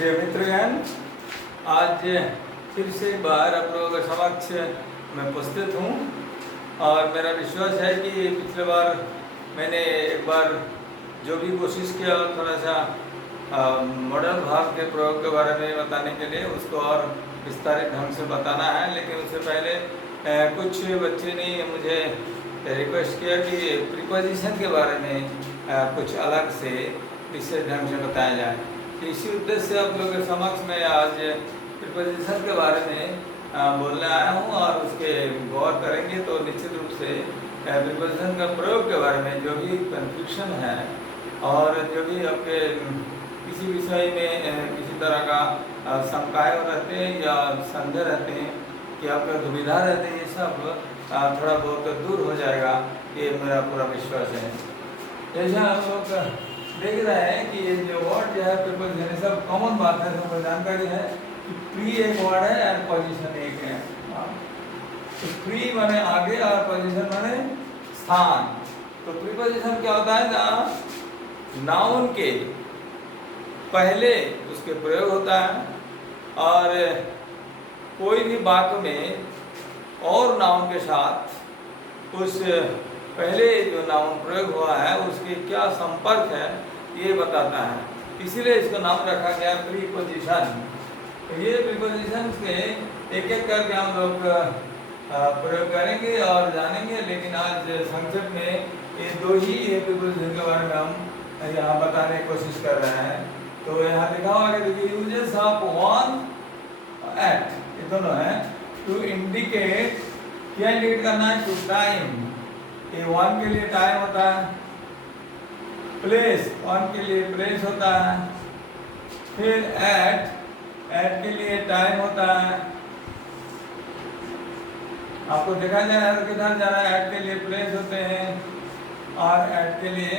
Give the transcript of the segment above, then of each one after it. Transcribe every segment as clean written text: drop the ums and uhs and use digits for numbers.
प्रिय मित्रगण, आज फिर से एक बार आप लोगों के समक्ष मैं उपस्थित हूँ और मेरा विश्वास है कि पिछले बार मैंने एक बार जो भी कोशिश किया थोड़ा सा मॉडल भाग के प्रयोग के बारे में बताने के लिए उसको और विस्तारित ढंग से बताना है। लेकिन उससे पहले कुछ बच्चे ने मुझे रिक्वेस्ट किया कि प्रीपोजिशन के बारे में कुछ अलग से विशेष ढंग से बताया जाए। तो इसी उद्देश्य से आप लोगों के समक्ष मैं आज प्रीपोजिशन के बारे में बोलने आया हूँ और उसके गौर करेंगे तो निश्चित रूप से प्रीपोजिशन का प्रयोग के बारे में जो भी कन्फ्यूजन है और जो भी आपके किसी विषय में किसी तरह का शंकाएँ रहते हैं या संदेह रहते हैं कि आपका दुविधा रहते हैं, ये सब थोड़ा बहुत दूर हो जाएगा, ये मेरा पूरा विश्वास है। जैसे हम लोग देख रहे हैं कि ये जो वर्ड जो है प्रीपोजिशन सब कॉमन बात है, सबको जानकारी है कि प्री एक वर्ड है और पोजीशन एक है। तो प्री माने आगे और पोजीशन माने स्थान। तो प्रीपोजिशन क्या होता है? जहाँ नाउन के पहले उसके प्रयोग होता है और कोई भी वाक्य में और नाउन के साथ उस पहले जो नाउन प्रयोग हुआ है उसके क्या संपर्क है ये बताता है, इसीलिए इसका नाम रखा गया प्रीपोजिशन। तो ये प्रीपोजिशन के एक एक करके हम लोग प्रयोग करेंगे और जानेंगे, लेकिन आज संक्षेप में ये दो ही प्रीपोजिशन के बारे में हम यहाँ बताने की कोशिश कर रहे हैं। तो यहाँ लिखा हुआ है कि यूजेस ऑफ वन एट, ये दोनों है, टू इंडिकेट, क्या इंडिकेट करना है? To time. ये वन के लिए टाइम होता है, प्लेस वन के लिए प्लेस होता है, फिर एट के लिए टाइम होता है। आपको देखा जा रहा है किधर जा रहा है, एट के लिए प्लेस होते हैं और एट के लिए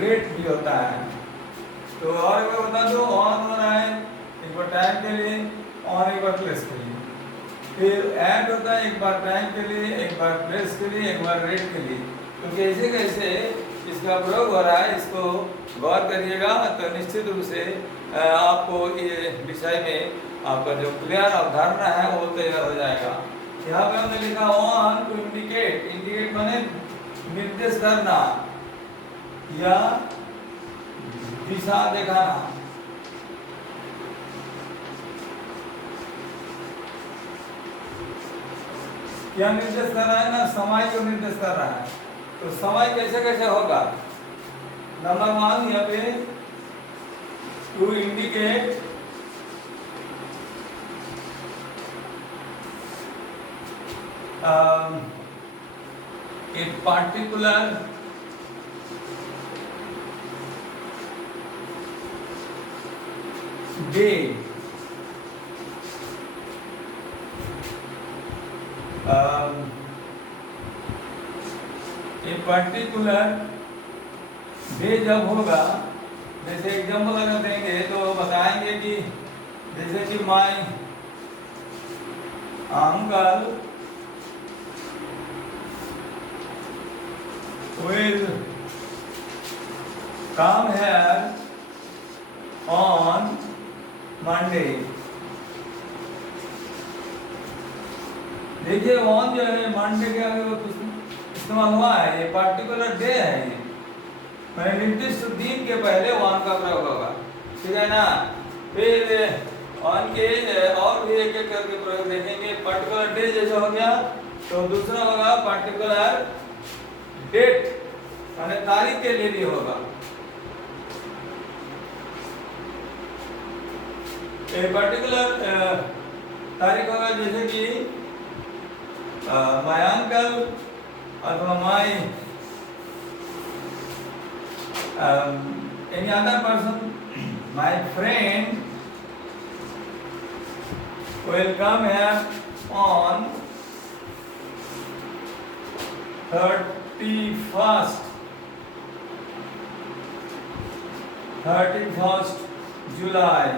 रेट भी होता है। तो और एक बार बता दो, ऑन हो रहा है एक बार टाइम के लिए और एक बार प्लेस के लिए, फिर ऐड होता है एक बार टाइम के लिए, एक बार प्लेस के लिए, एक बार रेट के लिए। तो कैसे कैसे इसका प्रयोग हो रहा है इसको गौर करिएगा तो निश्चित रूप से आपको ये विषय में आपका जो क्लियर अवधारणा है वो तैयार हो जाएगा। यहाँ पे हमने लिखा ऑन टू इंडिकेट, इंडिकेट माने निर्देश करना या दिशा दिखाना। क्या निर्देश कर रहा है ना, समय को निर्देश कर रहा है। तो समय कैसे कैसे होगा? नंबर वन यहाँ पे to indicate a particular day, a particular day जब होगा, जैसे एग्जाम्पल अगर देंगे तो बताएंगे कि जैसे कि my uncle will come here on Monday. देखिए ऑन जो है मंडे के आगे वो इस्तेमाल हुआ है, ये पार्टिकुलर डे है, ये मैंने निर्दिष्ट दिन के पहले वन का प्रयोग होगा, ठीक है ना। फिर ऑन के और भी एक एक करके प्रयोग देखेंगे। पार्टिकुलर डे जैसे हो गया तो दूसरा होगा पार्टिकुलर डेट, माने तारीख के लिए भी होगा। एक पर्टिकुलर तारीख होगा जैसे कि माय अंकल अथवा my any other person, my friend will come here on 31st जुलाई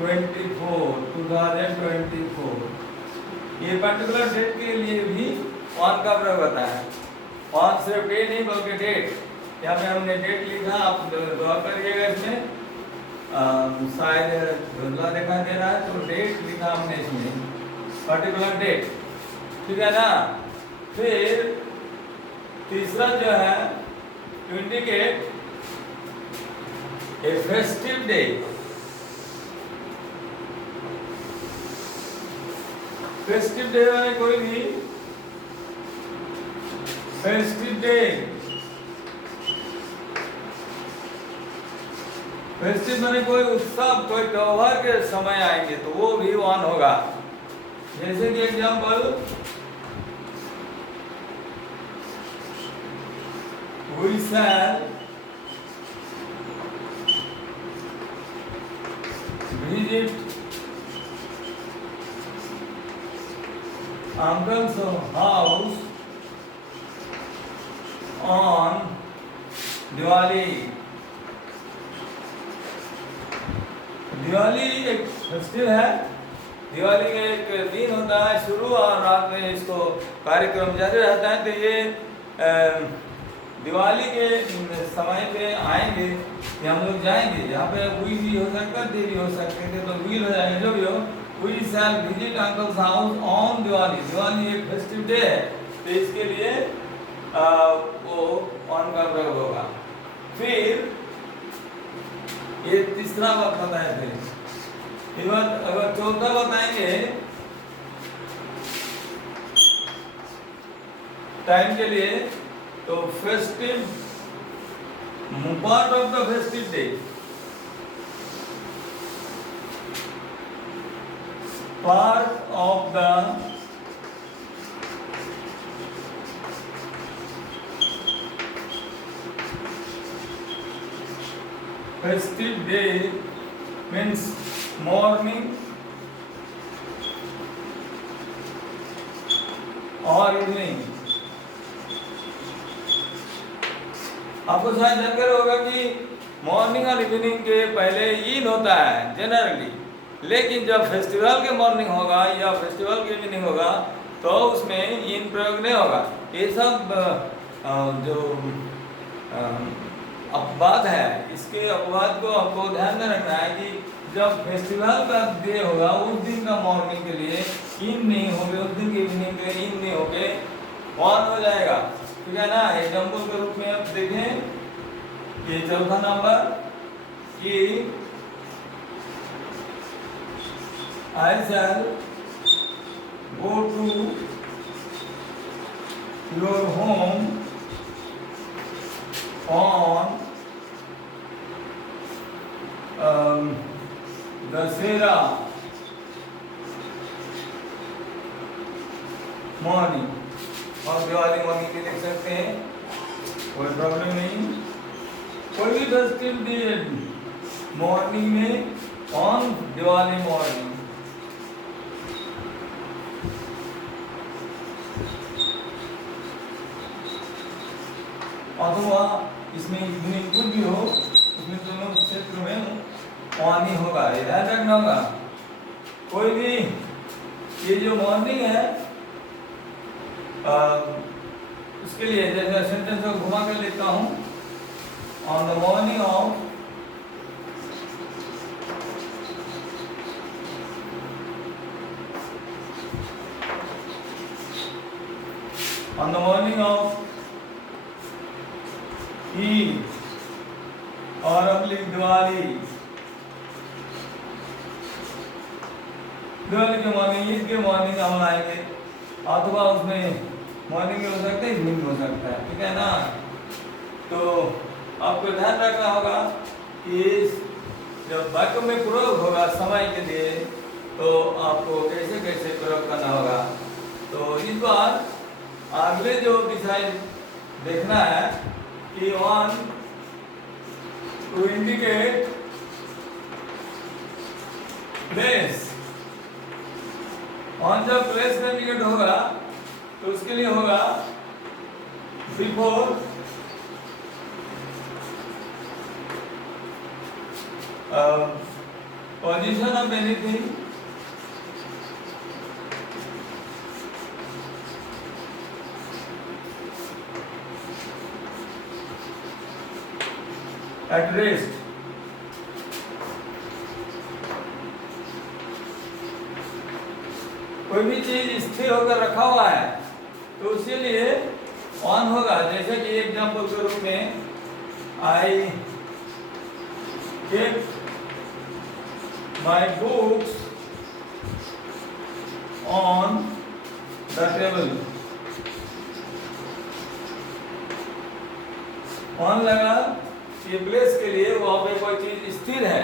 2024। ये पर्टिकुलर डेट के लिए भी ऑन का प्रयोग होता है। ऑन सिर्फ डे नहीं बल्कि डेट, यहाँ पे हमने डेट लिखा, आप दुआ करिएगा इसमें, शायद धुंधला दिखाई दे रहा है, तो डेट लिखा हमने इसमें, पर्टिकुलर डेट, ठीक है ना। फिर तीसरा जो है, to indicate a festive day. Festive day में कोई भी फेस्टिव डे, फेस्टिव माने कोई उत्सव, कोई त्योहार के समय आएंगे तो वो भी ऑन होगा। जैसे कि example, we shall visit uncle's house on Diwali. Diwali एक फेस्टिव है, दिवाली का एक दिन होता है शुरू और रात में इसको कार्यक्रम जारी रहता है। तो ये दिवाली के समय पे आएंगे कि हम लोग जाएंगे, यहाँ पे हुई भी हो सकता है, देरी हो सकती है, तो व्हील हो जाएंगे, जो भी हो। We shall visit uncle's house on Diwali. Diwali एक फेस्टिव डे है, तो इसके लिए वो ऑन का प्रयोग होगा। फिर ये तीसरा बात बताए थे, इस बात अगर चौथा बताएंगे टाइम के लिए, तो festive part of the festive day, part of the festive day means morning और इवनिंग। आपको शायद जानकारी होगा कि मॉर्निंग और इवनिंग के पहले इन होता है जनरली, लेकिन जब फेस्टिवल के मॉर्निंग होगा या फेस्टिवल के इवनिंग होगा तो उसमें इन प्रयोग नहीं होगा। ये सब जो अपवाद है, इसके अपवाद को आपको ध्यान में रखना है कि जब फेस्टिवल का डे होगा उस दिन का मॉर्निंग के लिए इन नहीं होगे, उस दिन के इवनिंग के इन नहीं होगे, ऑन हो जाएगा, ठीक है ना। एग्जाम्पल के रूप में आप देखें ये चौथा नंबर कि I shall go to your home on Dussehra morning, और दिवाली मॉर्निंग भी लिख सकते हैं, कोई प्रॉब्लम नहीं। कोई भी फेस्टिव डे मॉर्निंग में ऑन दिवाली मॉर्निंग। अथवा इसमें इवनिंग कुछ भी हो, उसमें दोनों क्षेत्र में ऑन ही होगा, ध्यान रखना होगा। कोई भी ये जो मॉर्निंग है उसके लिए जैसे सेंटेंस को घुमा कर लेता हूँ, on the morning of on the morning of Eid और अगली दिवाली, दिवाली के मॉर्निंग, ईद के मॉर्निंग हम आएंगे, अथवा उसमें मॉर्निंग हो सकता है, इवनिंग हो सकता है, ठीक है ना। तो आपको ध्यान रखना होगा कि जब वाक्य में प्रयोग होगा समय के लिए तो आपको कैसे कैसे प्रयोग करना होगा। तो इस बार अगले जो विषय देखना है कि on to indicate place, on जब प्लेस का इंडिकेट होगा तो उसके लिए होगा before position of anything, at rest. कोई भी चीज स्थिर होकर रखा हुआ है तो उसके लिए ऑन होगा। जैसे कि एग्जाम्पल के रूप में आई kept my books on the table। On लगा ये प्लेस के लिए, वहां पे कोई चीज स्थिर है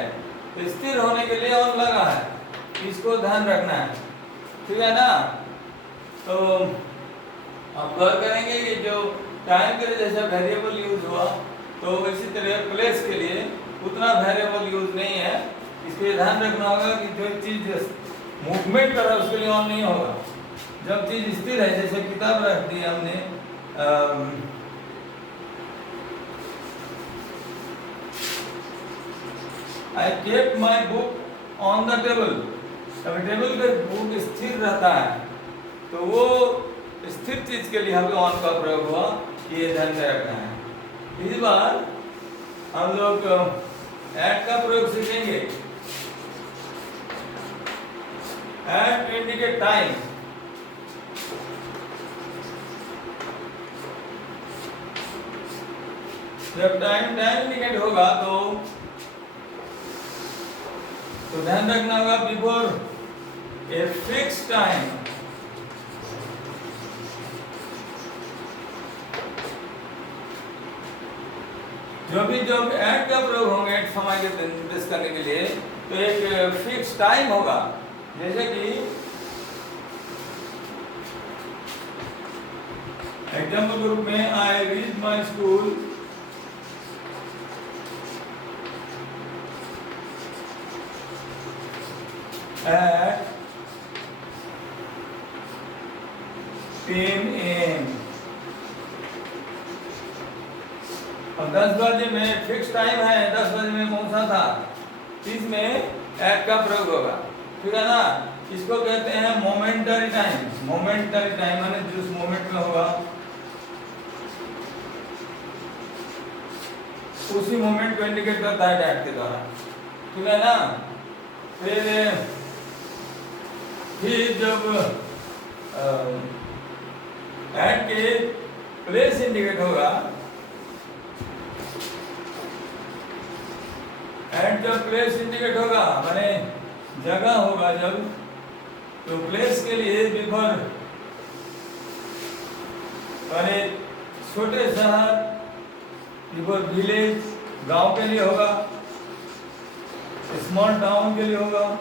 तो स्थिर होने के लिए ऑन लगा है, इसको ध्यान रखना है, ठीक है ना। तो आप गौर करेंगे कि जो टाइम के लिए जैसा वेरिएबल यूज हुआ तो इसी तरह प्लेस के लिए उतना वेरिएबल यूज नहीं है। इसके ध्यान रखना होगा कि जो चीज मूवमेंट कर रहा है उसके लिए ऑन नहीं होगा। जब चीज स्थिर है, जैसे किताब रख दी हमने, I kept my book on the table। अभी टेबल पे बुक स्थिर रहता है तो वो स्थिर चीज के लिए यहाँ पे ऑन का प्रयोग हुआ, ये ध्यान में रखना है। इस बार हम लोग एट का प्रयोग सीखेंगे। At to indicate time. जब टाइम इंडिकेट होगा तो ध्यान रखना होगा बिफोर ए फिक्स टाइम। जब एट का प्रयोग होंगे एट समय के निर्देश करने के लिए तो एक फिक्स टाइम होगा। जैसे कि एग्जाम्पल के रूप में I reach my school at 10 AM। अब 10 बजे में फिक्स टाइम है, 10 बजे में पहुंचा था, इसमें एट का प्रयोग होगा, ठीक है ना। इसको कहते हैं मोमेंटरी टाइम। मोमेंटरी टाइम माने जिस मोमेंट में होगा उसी मोमेंट को इंडिकेट करता है एट के द्वारा, ठीक है ना। फिर जब एट के प्लेस इंडिकेट होगा, एट जब प्लेस इंडिकेट होगा माने जगह होगा जब, तो प्लेस के लिए बिफोर माने छोटे शहर, बिफोर विलेज गांव के लिए होगा, स्मॉल टाउन के लिए होगा,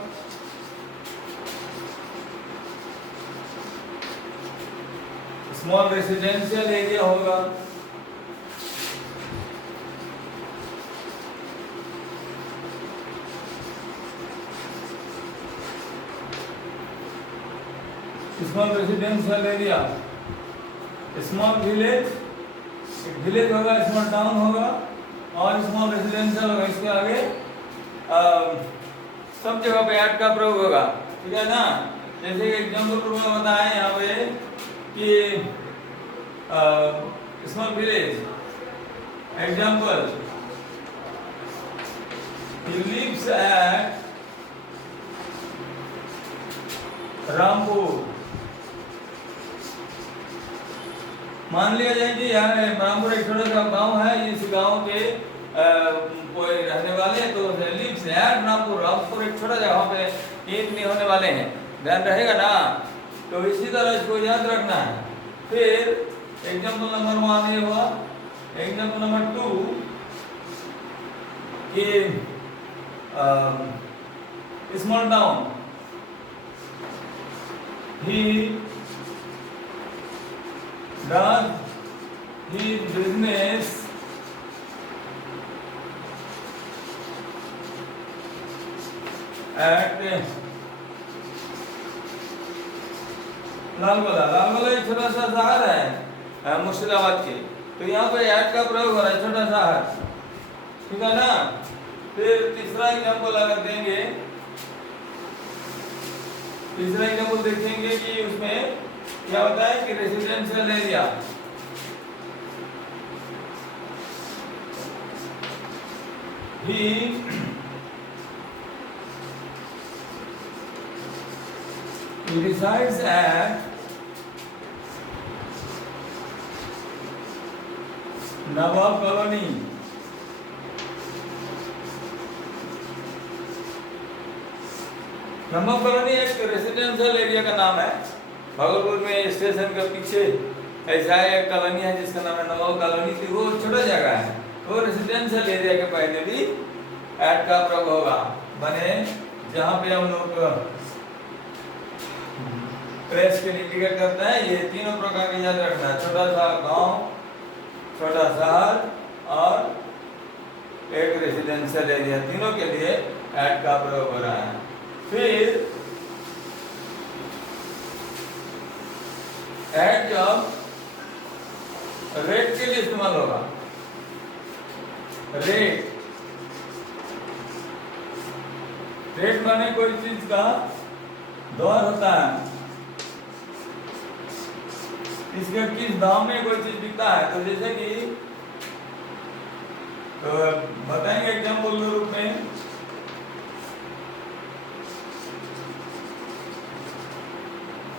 स्मॉल रेसिडेंशियल एरिया होगा, small residential area, small village, village होगा, स्मॉल टाउन होगा और स्मॉल रेसिडेंशियल होगा। इसके आगे सब जगह पे एट का प्रयोग होगा, ठीक है ना। जैसे एग्जाम्पल में बताएं यहाँ पे कि small village, example he lives at Rampur. मान लिया जाए कि यहाँ रामपुर एक छोटा सा गांव है, इस गांव के कोई रहने वाले हैं तो लिव्स एट रामपुर। रामपुर एक छोटा जगह पे ईद नहीं होने वाले हैं, ध्यान रहेगा ना। तो इसी तरह इसको याद रखना है। फिर एग्जाम्पल नंबर 1 ये हुआ। एग्जाम्पल नंबर 2 कि small town, he does his business at Lalgola. Lalgola एक छोटा सा शहर है मुर्शिदाबाद के, तो यहाँ पे एट का प्रयोग हो रहा है, छोटा शहर, ठीक है ना। फिर तीसरा एग्जाम्पल अगर देंगे, तीसरा एग्जाम्पल देखेंगे कि उसमें क्या होता है कि residential area, he resides at Nawab colony, Nawab colony एक रेसिडेंशियल एरिया का नाम है। भागलपुर में स्टेशन के पीछे ऐसा एक कॉलोनी है जिसका नाम है नवाब कॉलोनी थी। वो छोटा जगह है, वो रेसिडेंशियल एरिया के पहले भी ऐड का प्रयोग होगा बने, जहाँ पे हम लोग प्रेस के लिए टिकट करते हैं। ये तीनों प्रकार के याद रखना है, छोटा सा गांव, छोटा शहर और एक रेसिडेंशियल एरिया, तीनों के लिए ऐड का प्रयोग हो रहा है। फिर ऐड जब रेट के लिए इस्तेमाल होगा, रेट माने कोई चीज का दर होता है, इसके किस दाम में कोई चीज बिकता है। तो जैसे कि तो बताएंगे एग्जाम्पल के रूप में,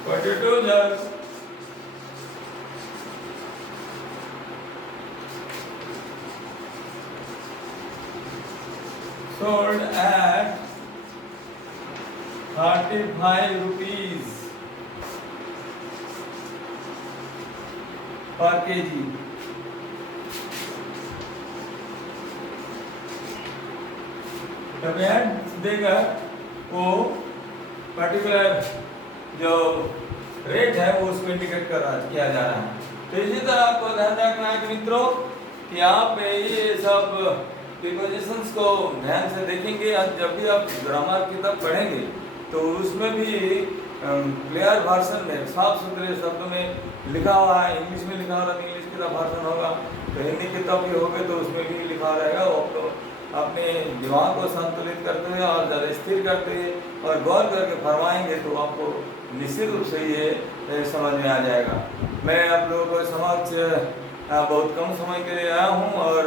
potatoes are sold at 35 rupees per kg। देगा वो पर्टिकुलर जो रेट है वो उसको इंडिकेट किया जा रहा है। तो इसी तरह आपको ध्यान रखना है कि मित्रों कि आप ये सब प्रीपोजिशंस को ध्यान से देखेंगे। और जब भी आप ग्रामर किताब पढ़ेंगे तो उसमें भी क्लियर वर्जन में साफ सुथरे शब्दों में लिखा हुआ है। इंग्लिश में लिखा हुआ है, इंग्लिश किताब वर्जन होगा, तो हिंदी किताब भी होगी तो उसमें भी लिखा रहेगा। वो तो अपने दिमाग को संतुलित करते हुए और ज़्यादा स्थिर करते हुए और गौर करके फरमाएंगे तो आपको निश्चित रूप से ये समझ में आ जाएगा। मैं आप लोगों को समक्ष बहुत कम समय के लिए आया हूँ और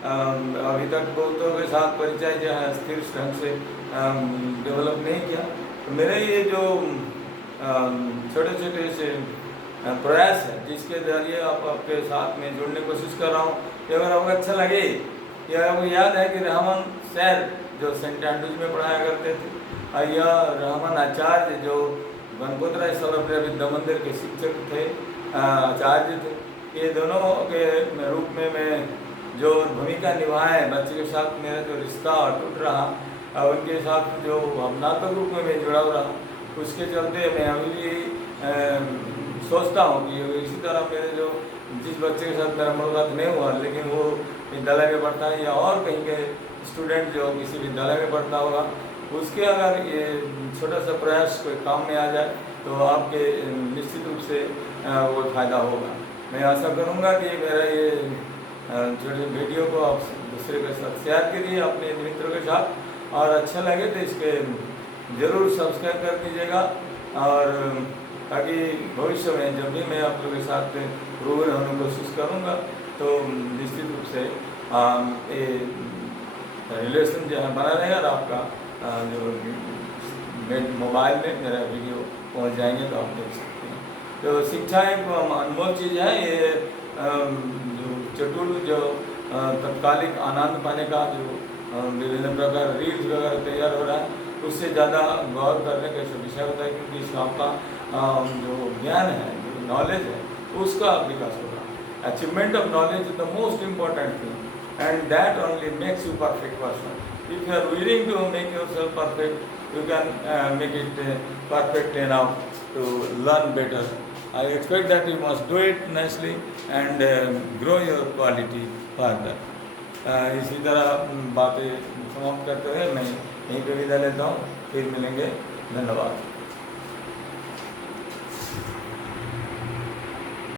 अभी तक बहुतों के साथ परिचय जो है स्थिर ढंग से डेवलप नहीं किया। तो मेरे ये जो छोटे छोटे से प्रयास है जिसके जरिए आपके साथ में जुड़ने की कोशिश कर रहा हूँ, ये अगर आपको अच्छा लगे। यह आपको याद है कि रहमान सैर जो सेंट एंड्रूज में पढ़ाया करते थे, या रहमान आचार्य जो गणपतराय सर्वप्रिय विद्या मंदिर के शिक्षक थे, आचार्य थे, ये दोनों के रूप में मैं जो भूमिका निभाए बच्चे के साथ मेरा जो रिश्ता टूट रहा और उनके साथ जो भावनात्मक रूप में मैं जुड़ा रहा, उसके चलते मैं अभी भी सोचता हूँ कि इसी तरह मेरे जो जिस बच्चे के साथ मेरा मुलाकात नहीं हुआ लेकिन वो विद्यालय में पढ़ता है या और कहीं के स्टूडेंट जो किसी विद्यालय में पढ़ता होगा, उसके अगर ये छोटा सा प्रयास कोई काम में आ जाए तो आपके निश्चित रूप से वो फायदा होगा। मैं आशा करूँगा कि मेरा ये छोटे वीडियो को आप दूसरे के साथ शेयर करिए अपने मित्रों के साथ, और अच्छा लगे तो इसके ज़रूर सब्सक्राइब कर दीजिएगा। और ताकि भविष्य में जब भी मैं आप लोगों के साथ रूबरू होने की कोशिश करूँगा तो निश्चित रूप से ये रिलेशन जो है बना रहेगा और आपका जो मोबाइल में मेरा वीडियो पहुंच जाएंगे तो आप देख सकते हैं। तो शिक्षा एक अनमोल चीज़ है। ये जो चटुल जो तत्कालिक आनंद पाने का जो विभिन्न प्रकार रील्स वगैरह तैयार हो रहा है, उससे ज़्यादा गौर करने का विषय होता है, क्योंकि इसका आपका जो ज्ञान है, जो नॉलेज है, उसका विकास होगा। Achievement of knowledge is the most important thing and that only makes you perfect person. If you are willing to make yourself perfect, you can make it perfect enough to learn better. I expect that you must do it nicely and grow your quality further. इसी तरह बातें समाप्त करते हुए मैं यहीं पे विदा लेता हूँ, फिर मिलेंगे, धन्यवाद।